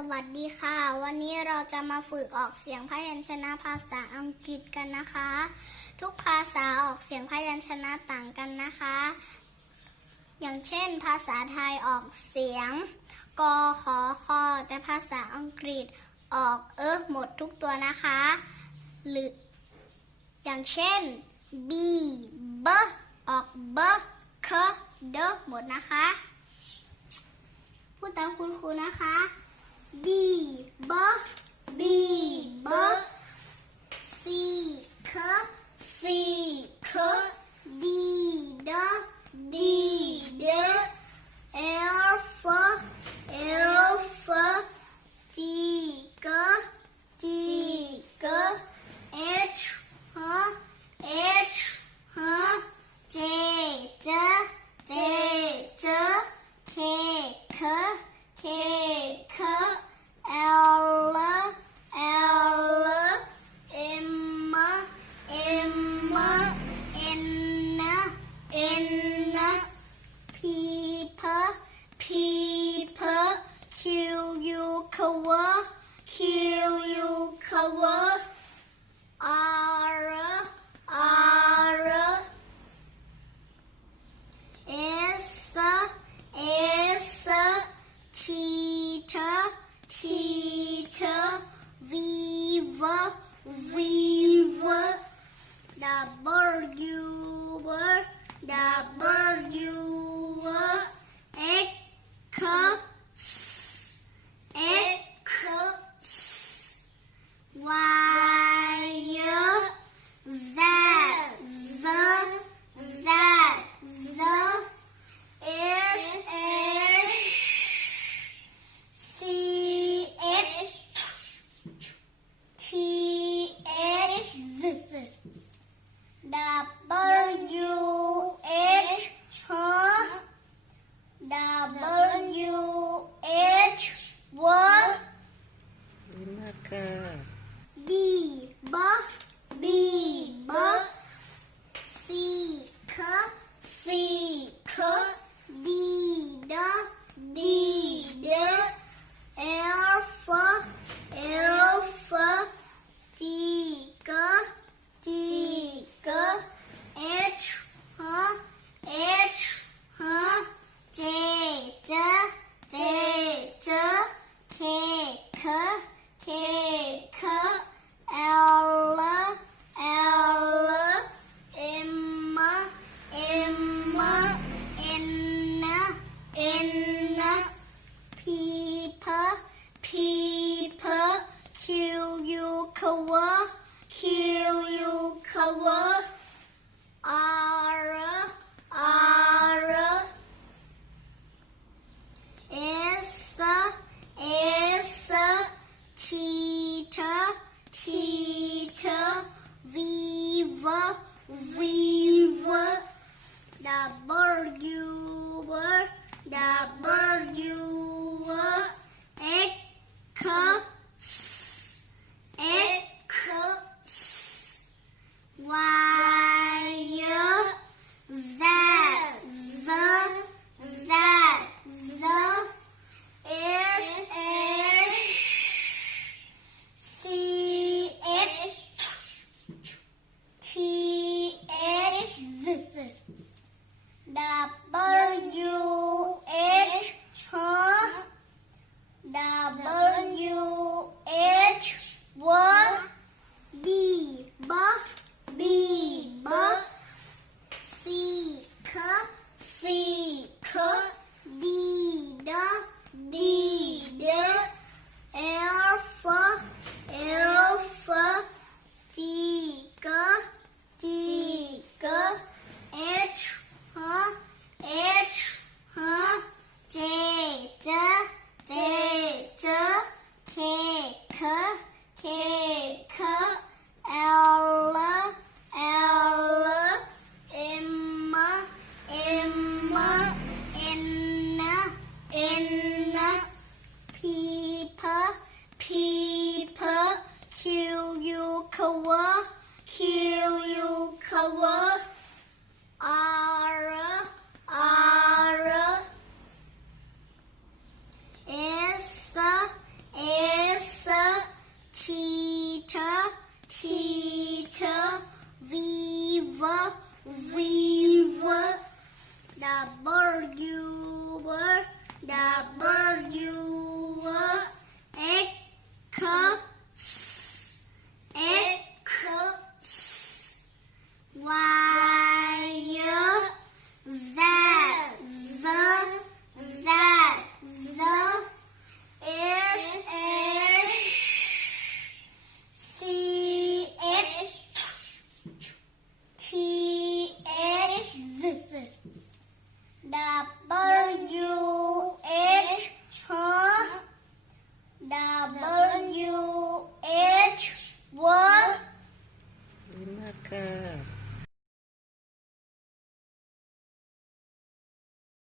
สวัสดีค่ะวันนี้เราจะมาฝึกออกเสียงพยัญชนะภาษาอังกฤษกันนะคะทุกภาษาออกเสียงพยัญชนะต่างกันนะคะอย่างเช่นภาษาไทยออกเสียงกขอคอแต่ภาษาอังกฤษออกหมดทุกตัวนะคะหรืออย่างเช่น b b ออกb k d หมดนะคะพูดตามคุณครูนะคะ b b b b c k c k d d d d l f l f g g g g h h h j j j j k k k k l l m m n n p p p p q u cover q u cover r r s s t t t t v v v v w w w x x y z z z z s h c h t h v w h w h w ดีมากค่ะ b b b b c k c k d d d d l f l f g g g g h h h h j j j j k k k k l l m m n n p p p p q u cover q u cover r r s s t t t t v v v v w w x x y z z z z s h c h t h v w h w h w b b b b c k c k d d d d l f l f g g g g h h h h j j j j k k k k l l m m n n p p p p q u cover q u cover r r s W